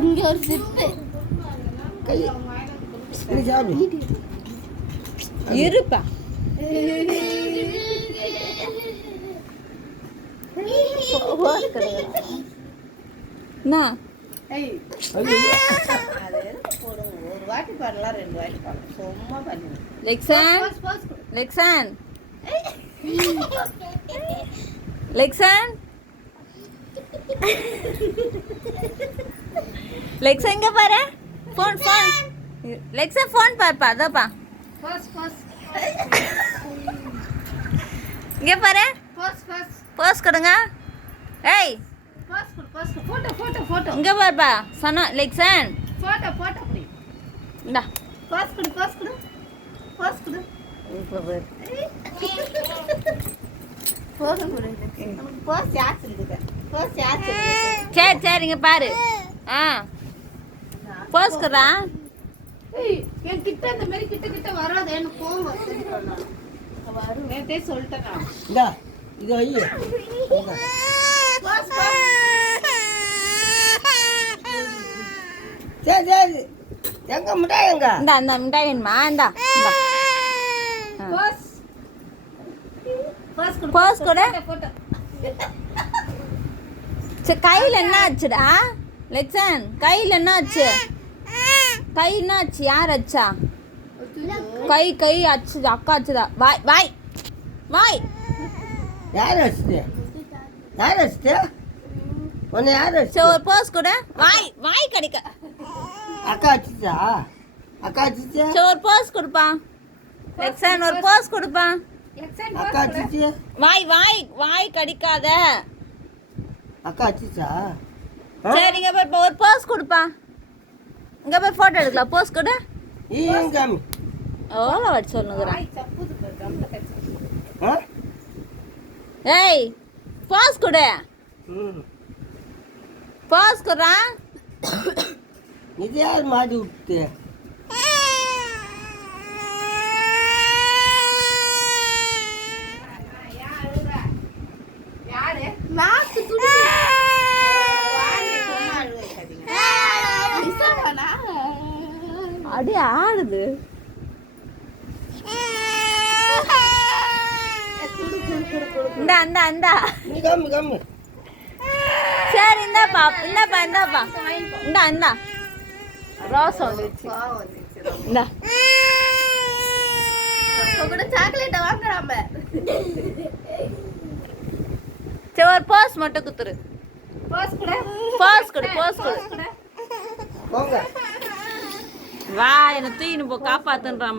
இங்க ஒரு சிப்பு கை இருப்பா ஒரு வாட்டி ரெண்டு வாட்டி சும்மா லெக்ஸான். லெக்ஸான். லெக்ஸான். லெக்ஸா இங்க பாரு? ஃபோன் ஃபோன் லெக்ஸா ஃபோன் பாருப்பா அதோப்பா இங்க பாரு. போஸ் கொடுங்க. ஏய் இங்க பாருப்பா. சனா லெக்ஸான் போட்டோ போட்டோ புடி இந்தா. போஸ் கொடு போஸ் கொடு. போஸ் கொடு. போஸ் கொடு போஸ் யார் சொல்லுங்க போஸ் யார் சொல்லுங்க சரி சரி இங்க பாரு. ஆ. போஸ் கொடுறா ஏய் என் கிட்ட இந்த மாதிரி கிட்ட கிட்ட வராத எனக்கு கோவம் வரும் நேத்தே சொல்லிட்டேன் நான். இது போஸ் சரி சரி. எங்க மிட்டாய் எங்க? இந்தா இந்த மிட்டாய் வேணுமா? இந்தா இந்தா. ஆ. போஸ் போஸ் கொடு. போஸ் கொடு. போட்டோ சரி கையில் என்ன ஆச்சுடா? லெக்ஸன் கையில் என்ன ஆச்சு? கை என்ன ஆச்சு யார் அச்சா? கை கை அச்சு அக்கா அச்சுதா. வாய் வாய். வாய். யார் வச்சுட்டு யார் வச்சுட்டு உன்னை யார் சரி ஒரு போஸ் கூட. வாய் வாய் கடிக்க. அக்கா வச்சுச்சா அக்கா வச்சுச்சா சரி ஒரு போஸ் கொடுப்பா. லெக்ஸன் ஒரு போஸ் கொடுப்பா. எக்ஸாம் அக்கா வச்சுச்சு வாய் வாய் வாய் கடிக்காத. அக்கா வச்சுச்சா சரி இங்க பாரு ஒரு போஸ் கொடுப்பா. இங்க போய் போட்டோ எடுக்கலாம். போஸ் கொடு? எவ்வளோ வாட்டி சொல்லுங்கிறேன் ஏய் போஸ் கொடு. ம். போஸ் கொடுறா. இது யார் மாடி விட்டு அடி ஆடுது. இந்தா இந்தா இந்தா. சரி இந்தாப்பா இந்தாப்பா இந்தாப்பா இந்தா இந்தா ரோஸ் வந்துச்சு கோவம் வந்துச்சு. இந்தா. அப்ப கூட சாக்லேட்டை வாங்குறாம சரி ஒரு போஸ் மட்டும் குத்துரு. போஸ் கொடு. போஸ் கொடு போஸ் கொடு. கொடு. போங்க. வா என்னை தூக்கின்னு போ காப்பாத்துன்றான்